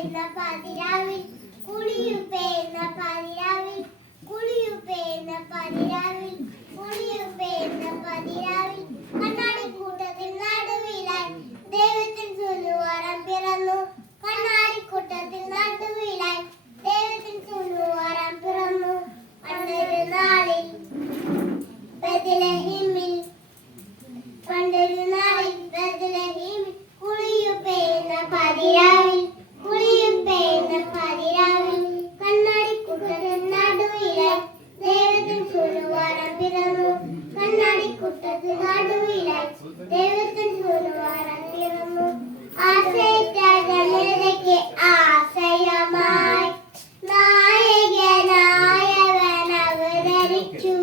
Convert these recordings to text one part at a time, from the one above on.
പതിരാവിൽ കുളിയുപേന്ന പതിരാവിൽ കുളിയുപേന്ന പതിരാവിൽ കുളിയുപേന്ന പതിരാവിൽ കണ്ണാടി കൂട്ടത്തിൽ നടുവിലായി ദൈവത്തിൻ സുലുവാരം പിറന്നു. കണ്ണാടി കൂട്ടത്തിൽ നടുവിലായി ദൈവത്തിൻ സുലുവാരം പിറന്നു. പണ്ടൊരു നാളിൽ ബെത്ലഹേമിൽ പണ്ടൊരു നാളിൽ ബെത്ലഹേമിൽ കുളിയുപേന്ന പതിരാവിൽ കുളിയുപേന്ന പതിരാവിൽ കണ്ണാടി കൂട്ടത്തിൽ നടുവിലായി ദൈവത്തിൻ സുലുവാരം പിറന്നു. കണ്ണാടി കൂട്ടത്തിൽ നടുവിലായി ദൈവത്തിൻ സുലുവാരം പിറന്നു. ആശയറ്റ ജനതയ്ക്ക് ആശ്രയമായി നായകനായവൻ അവതരിച്ചു.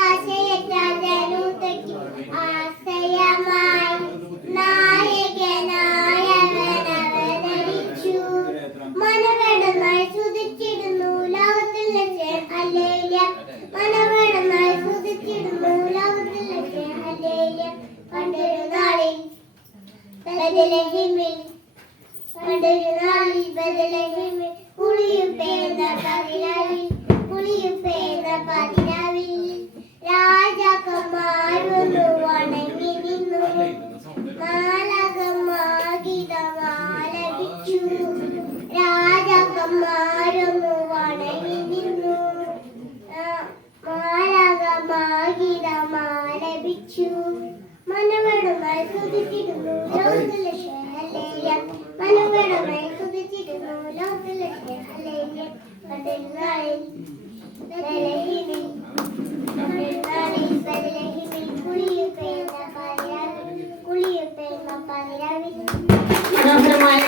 ആശയറ്റ ജനതയ്ക്ക് ആശ്രയമായി നായകനായവൻ അവതരിച്ചു. മനോഹരമായി സ്തുതിച്ചിടുന്നു ലോകത്തിൽ വെച്ച് ഹല്ലേലൂയ. മനോഹരമായി സ്തുതിച്ചിടുന്നു ലോകത്തിൽ വെച്ച് ഹല്ലേലൂയ. പണ്ടൊരു നാളിൽ ബെത്ലഹേമിൽ പണ്ടൊരു നാളിൽ ബെത്ലഹേമിൽ കുളിയുപേന്ന പതിരാവിൽ കുളിയുപേന്ന പതിരാവിൽ രാജാക്കന്മാരൊന്നു വണങ്ങി നിന്നു. മാലാഖമാർ ഗീതമാലപിച്ചു. രാജാക്കന്മാരൊന്നു വണങ്ങി നിന്നു. മാലാഖമാർ ഗീതമാലപിച്ചു. മനോഹരമായി സ്തുതിച്ചിടുന്നു ലോകത്തിൽ വെച്ച് ഹല്ലേലൂയ. മനോഹരമായി സ്തുതിച്ചിടുന്നു ലോകത്തിൽ വെച്ച് ഹല്ലേലൂയ. പണ്ടൊരു നാളിൽ ബെത്ലഹേമിൽ കുളിയുപേന്ന പതിരാവിൽ കുളിയുപേന്ന പതിരാവിൽ മനോഹരമായ